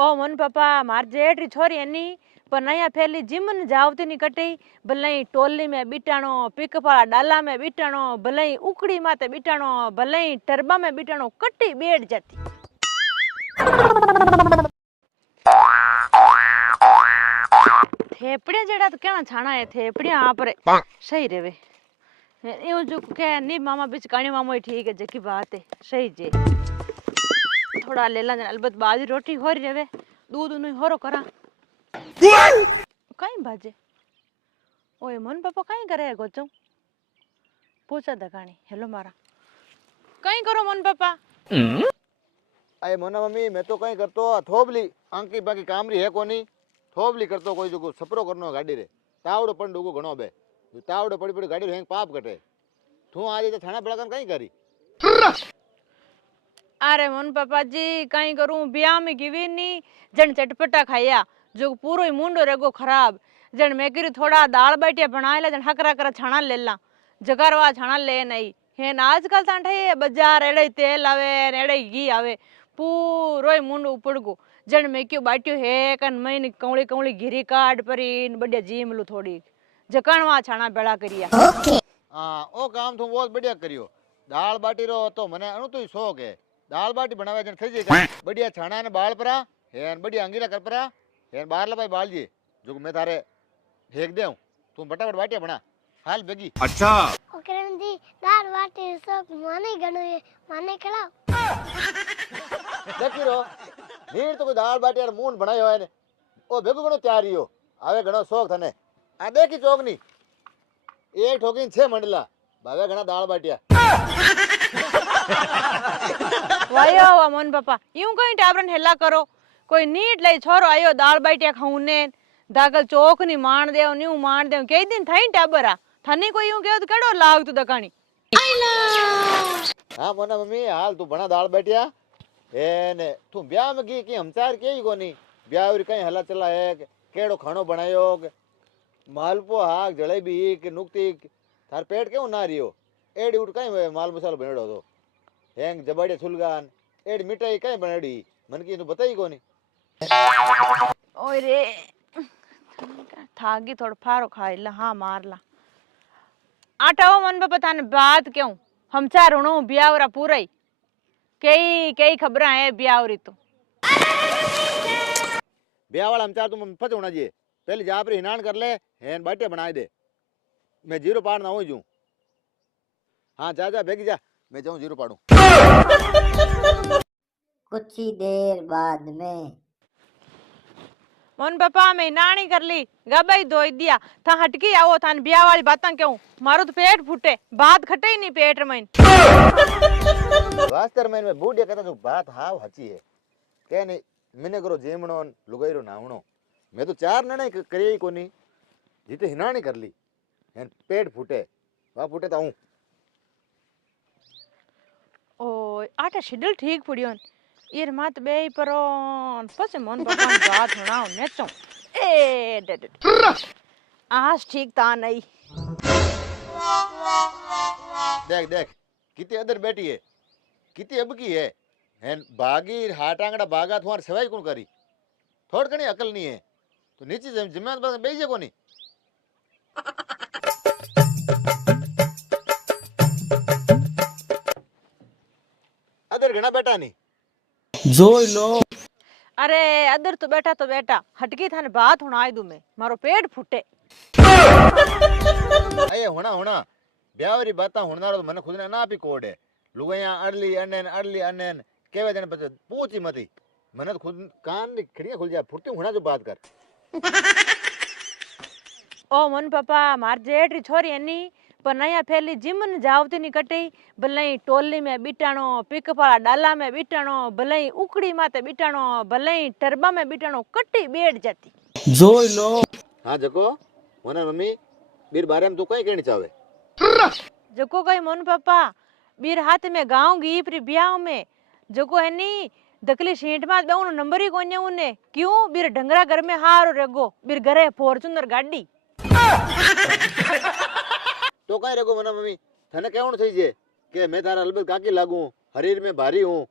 ओ मन पापा मार जेठ री छोरी एनी पर नया फैली जिम न जावती नी कटी भले टोली में बिटाणो पिकपाड़ा डाला में बिटाणो भले उकड़ी माते बिटाणो भले टरबा में बिटाणो कटी बैठ जाती। थेपड़िया जेड़ा तो कहना छाना है थेपड़िया आप रे सही रेवे यूं जो कह नी मामा बिच काणी मामो ही ठीक है जकी बात है सही जे थोड़ा लेला अलबत बाजी रोटी हो रही रेवे दूध नहीं होरो करा कहीं बाजे ओए मन पापा कहीं करे गोचो पूछा दगानी हेलो मारा कहीं करो मन पापा अरे मोना मम्मी मैं तो कहीं करतो थोबली आंकी बाकी कामरी है कोनी थोबली करतो कोई जो सपरो करनो गाड़ी रे तावड़ो पण डूगो घणो बे तावड़ो पड़ी पड़ी गाड़ी हेंग पाप कटे तू आज तो थाना बड़ाकन कहीं करी। अरे मन पापा जी कहीं करूं ब्याह में गिवी नी जन चटपटा खाया जो पूरो ही मुंडो रेगो खराब जन मैं करी थोड़ा दाल बाटिया बनाए ला जन हकरा करा छाना ले ला जगरवा छाना ले नहीं है आजकल तांठे बाजार एड़े तेल आवे एड़े घी आवे पूरो ही मुंडो उपड़गो जन मैं क्यों बाटियो है कन महीने कौड़ी कौड़ी घिरी काट परीन बढ़िया जीम लू थोड़ी जकणवा छाना बेड़ा करिया हां ओ काम तू बहुत बढ़िया करियो दाल बाटी रो तो मने अनु तो शौक है दाल बाटी बनावे जन थई जे बढ़िया छाना ने बाल परा हेन बढ़िया अंगीरा कर परा हेन बाहर ला भाई बाल जी जो मैं थारे फेंक देऊं तू फटाफट बाटिया बना हाल बेगी। अच्छा ओकरन जी दाल बाटी सब माने गनो है माने खिलाओ देखी रो नीर तो कोई दाल बाटी और मून बनायो है ने ओ बेगो गणो तैयारी हो आवे गणो शौक थने आ देखी चौकनी एक ठोकीन 6 मंडला भावे घणा दाल बाटिया वायो वा मन पापा यूं कहीं टाबरन हेला करो कोई नीट लई छोरो आयो दाल बाटिया खाऊं ने दागल चौक नी मान देव न्यू मान देव कई दिन थाई टाबरा थाने कोई यूं कहो तो केड़ो लाग तू दकानी हां मोना मम्मी हाल तू बना दाल बाटिया एने तू ब्याह में की हमचार केई कोनी ब्याह री कहीं हला चला है केड़ो खानो बनायो मालपो हाक जलेबी के नुक्ती थार पेट क्यों ना रियो एडी उठ कहीं माल मसालो बनेड़ो तो हेंग जबाड़े सुलगान एडी मिठाई कहीं बनेड़ी मन की तो बताई कोनी ओए रे थागी थोड़ फारो खाई ला हाँ मार ला आटा वो मन पापा थाने बात क्यों हम चार उणो ब्यावरा पूरा ही कई कई खबरा है ब्यावरी तो ब्याह वाला हमचार तुम फज होना चाहिए पहले जा पर हिनान कर ले हेन बाटिया बनाए दे मैं जीरो पार ना हो जूं हाँ जा जा बेगी जा मैं जाऊं जीरो पाड़ू। कुछ ही देर बाद में मन पापा मैं नानी कर ली गबाई धोई दिया था हटकी आओ थान ब्याह वाली बातां क्यों मारो तो पेट फूटे बात खटे ही नहीं पेट में वास्तर में बूढ़िया कहता तू बात हाव हची है कह नहीं मैंने करो जेमणो लुगाईरो नावणो मैं तो 4 निर्णय करिए कोनी जीते हिनानी कर ली हेन पेट फूटे वा फूटे तो हूं ओ आटा शिडल ठीक पड़ियो ईर मात बे परो पसे मन पापा बात होना नेचो ए डे आज ठीक ता नहीं देख देख कितनी अदर बैठी है कितनी अब की है हेन भागी हाटांगड़ा भागा तुम्हारे सवाई कौन करी थोड़ कनी अकल नहीं है तो नीचे जिम्मेदार बस बेजे कोनी अदर घना बैठा नहीं जोई लो अरे अदर तो बेटा हटकी थाने बात होना आई दू मैं मारो पेट फूटे अये होना ब्यावरी बाता होना तो मने खुद ने ना भी कोड है लुगाया अड़ली अनन केवे जने बस पूछी मती मने तो खुद कान नी खड़िया खुल जा फुर्ती होना जो बात कर ओ मन पापा मार जेठ री छोरी एनी पर नया फैली जिम न जावती नी कटी भले टोली में बिटाणो पिकपाड़ा डाला में बिटाणो भले उकड़ी माते बिटाणो भले टरबा में बिटाणो कटी बैठ जाती जोई लो हां जको मोना मम्मी बीर बारे में तू कई कहनी चाहे जको कई मन पापा बीर हाथ में गांव गी प्री ब्याह में जको है नी दकली सीट में बेउनो नंबर ही कोने उने क्यों बीर ढंगरा घर में हारो रेगो बीर घरे फॉर्च्यूनर गाड़ी तो कहीं रेगो मना मम्मी थने केवण थई जे के मैं तारा अलबत काकी लागू शरीर में भारी हूं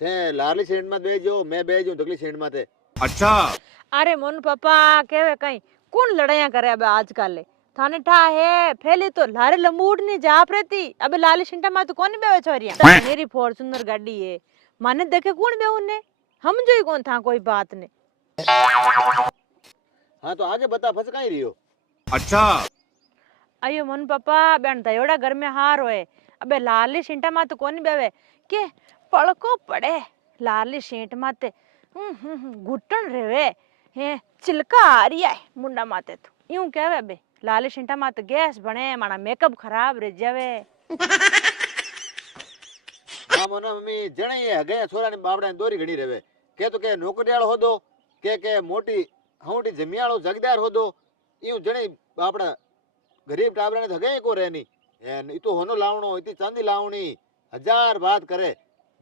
थे लारली सीट में बेजो मैं बेजो दकली सीट में थे अरे मोन पापा केवे कहीं कौन लड़ाइया करे अब आजकल थाने ठा है फैली तो लारे लंबूड नहीं जा रहती अब लाली शिंटा मा तो कौन बेवे छोरिया मेरी फॉर्च्यूनर गाड़ी है माने देखे कौन बेऊ ने हम जो ही कौन था कोई बात ने हाँ तो आगे बता फंस कहीं रही हो। अयो मोन पापा बेन दयोड़ा घर में हार होए अबे लाली शिंटा मा तो कौन बेवे के पड़को पड़े लाली शिंट माते घुटन रेवे हे चिलका आ रही है मुंडा माते तो यूं कहवे बे लाली शिंटा माते गैस बने माना मेकअप खराब रह जावे। हाँ मोना मम्मी जणे ये गया छोरा ने बाबड़ा ने दोरी घणी रेवे के तो के नौकरियाल हो दो के मोटी हौटी जमियाळो जगदार हो दो यूं जणे बाबड़ा गरीब टाबरा ने धगे को रहनी एन ई तो होनो लावणो इती चांदी लावणी 1000 बात करे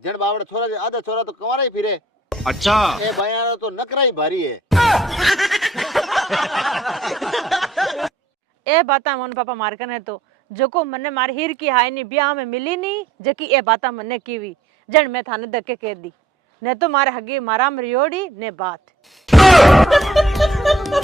जण बाबड़ा छोरा आधा छोरा तो कवारा ही फिरे। ए बयानो तो नकरा ही भारी है। ए बाता मोन पापा मार कने तो जको मने मार हीर की हाय नी ब्याह में मिली नी जकी ए बाता मने कीवी जण मैं थाने धक्के कह दी ने तो मारे हगी मारा मरियोड़ी ने बात।